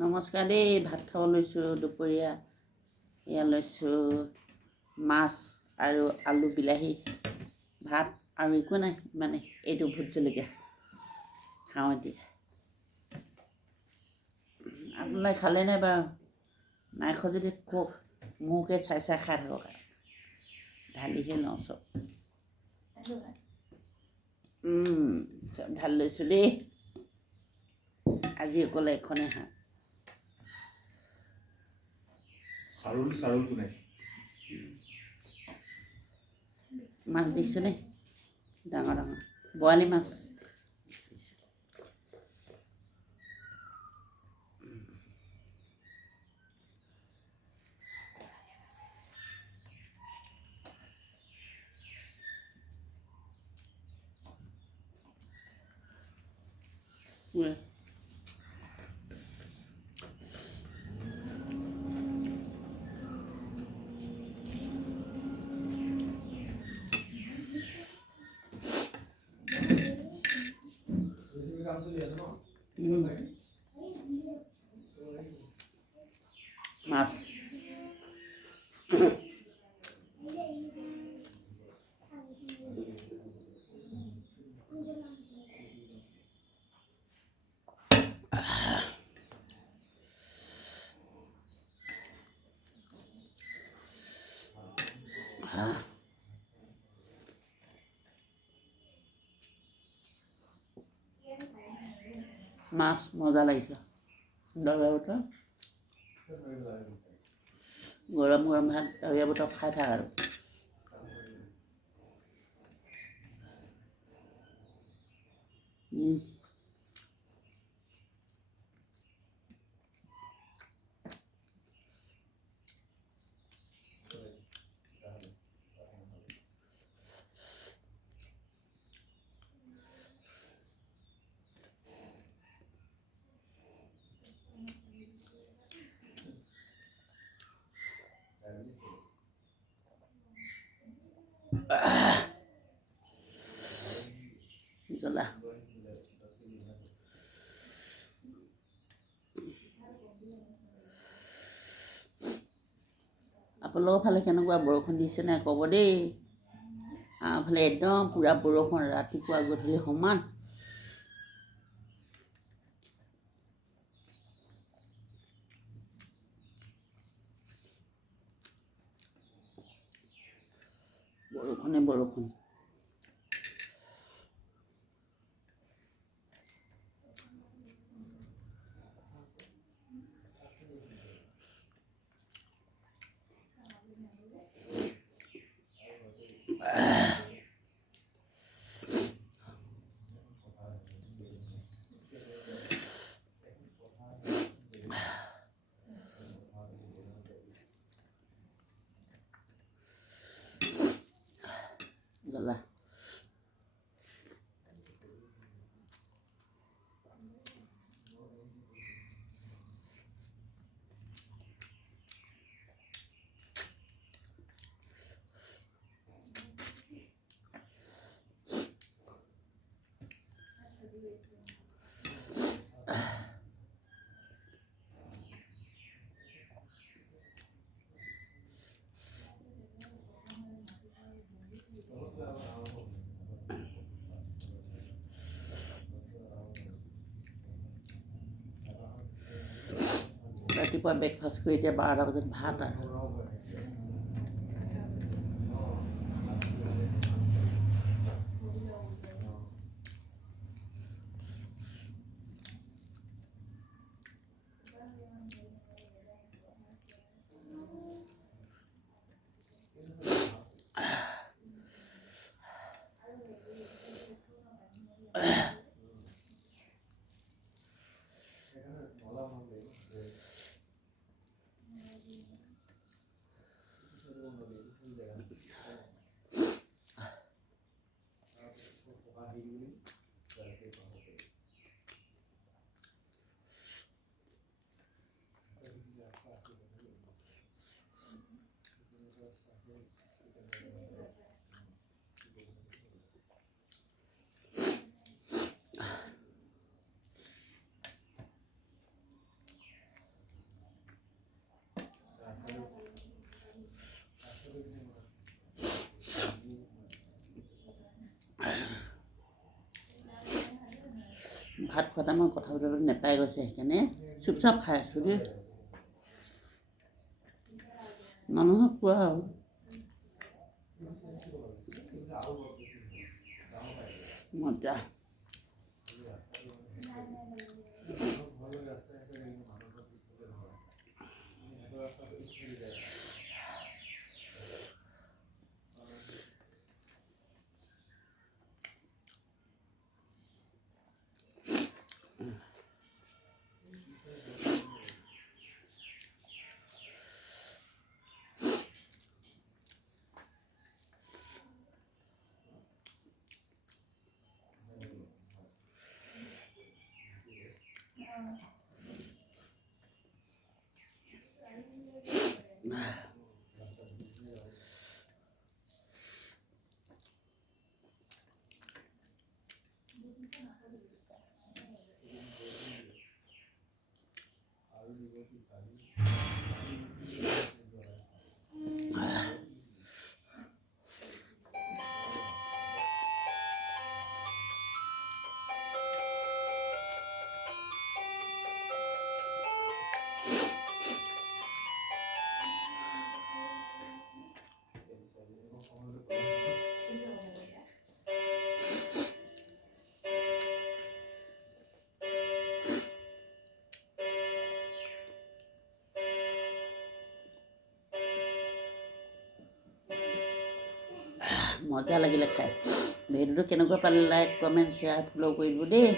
নমস্কাৰ দেই, ভাত খাব লৈছোঁ দুপৰীয়া। এয়া লৈছোঁ মাছ আৰু আলু বিলাহী ভাত আৰু একো নাই মানে এইটো ভোট জলকীয়া খাওঁ এতিয়া। আপোনালোকে খালে নাই বাৰু? নাই খোৱা যদি কওক, মোকে চাই চাই খাই থাকক আৰু ঢালিহে লওঁ চব। চব ঢালি লৈছোঁ দেই, আজি অকলে এখনে হাঁহ। চাউল বনাইছে। মাছ দিছোঁ দেই, ডাঙৰ ডাঙৰ বৰালি মাছ। মাছ মাছ মজা লাগিছে। দাৱৰীয়া বতৰ, গৰম গৰম ভাত দাৱৰীয়া বতৰত খাই থাক আৰু। জ্বলা আপোনালোকৰ ফালে কেনেকুৱা বৰষুণ দিছে নাই ক'ব দেই। আমাৰ ফালে একদম পূৰা বৰষুণ, ৰাতিপুৱা গধূলি সমান। বৰষুণে বৰষুণ। জ্বলা ৰাতিপুৱা ব্ৰেকফাষ্ট কৰি এতিয়া 12টা বজাত ভাত আৰু। ভাত খোৱাতে মই কথা পাতিবলৈ নেপাই গৈছে, সেইকাৰণে চুপচাপ খাই আছোঁ দেই। মানুহক কোৱা আৰু মজা। মজা লাগিলে খাই। ভিডিঅ'টো কেনেকুৱা পালে লাইক কমেণ্ট শ্বেয়াৰ ফ'ল' কৰিব দেই।